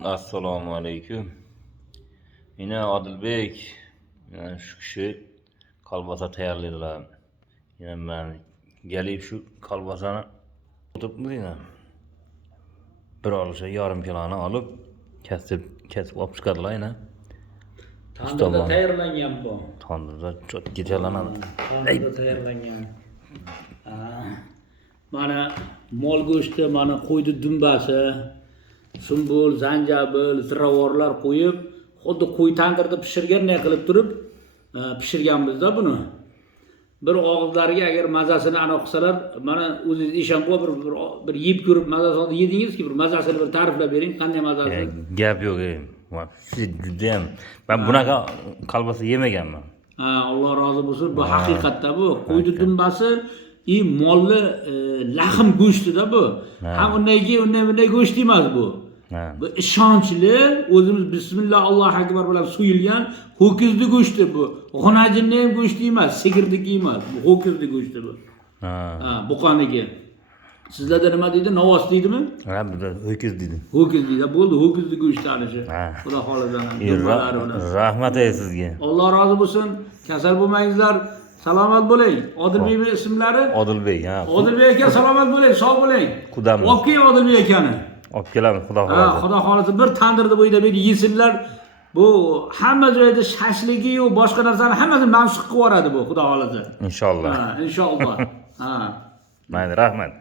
Assalomu alaykum. Yine Odilbek, yani şu kishi kolbasa tayyorlaydilar. Yani ben gelip şu kolbasani tutibmiz yana. Bir olsa yarim kiloni olib, kesib olib chiqadilar yana. Tandırda tayyorlangan bu. Tandırda çok gecelanadi. Tandırda tayyorlangan. Mana mol go'shti, mana qo'yni dumbasi, sumbul, zanjabil, ziravorlar qo'yib, xuddi qo'y tandırda pishirganday qilib turib, pishirganmizda buni. Bir og'izlariga agar mazasini aniq qilsalar, mana o'zingiz ishonib bir yeb ko'rib mazasini yedingizki, bir mazasini bir ta'riflab bering, qanday mazasi? Gap yo'q. Siz judayam ben bunaqa kolbasa yemaganman. Alloh rozi bo'lsin. Bu haqiqatda bu qo'yni dumbasi molli lahm go'shtida bu. Ham undan keyin bunday go'sht emas bu. Bu ishonchli, o'zimiz bismillah Allohu akbar bilan suyilgan ho'kizni go'shti bu. G'onajinning ham go'shti emas, sigirniki emas. Bu ho'kizni go'shti bu. Buqaniki. Sizlarda nima deydi? Novos deydimi? Ha, burada ho'kiz deydi. Ho'kiz deydi. Bo'ldi, ho'kizni go'shti anishi. Xudo xoladan. Rahmat sizga. Alloh rozi bo'lsin. Kasal bo'lmangizlar. Salomat bo'ling. Odilbekmi ismlari? Odilbek, ha. Odilbek aka salomat bo'ling, sog' bo'ling. Qudamiz. Olib keling Odilbek akani. Olib kelamiz, xudo xolasa. Xudo xolasa bir tandirda bo'yida bir yesinlar. Bu hamma joyda shashligi yo'q, boshqa narsani hammasini mashq qilib yuboradi bu, xudo xolasa. Inshaalloh. Inshaalloh. Mayli, rahmat.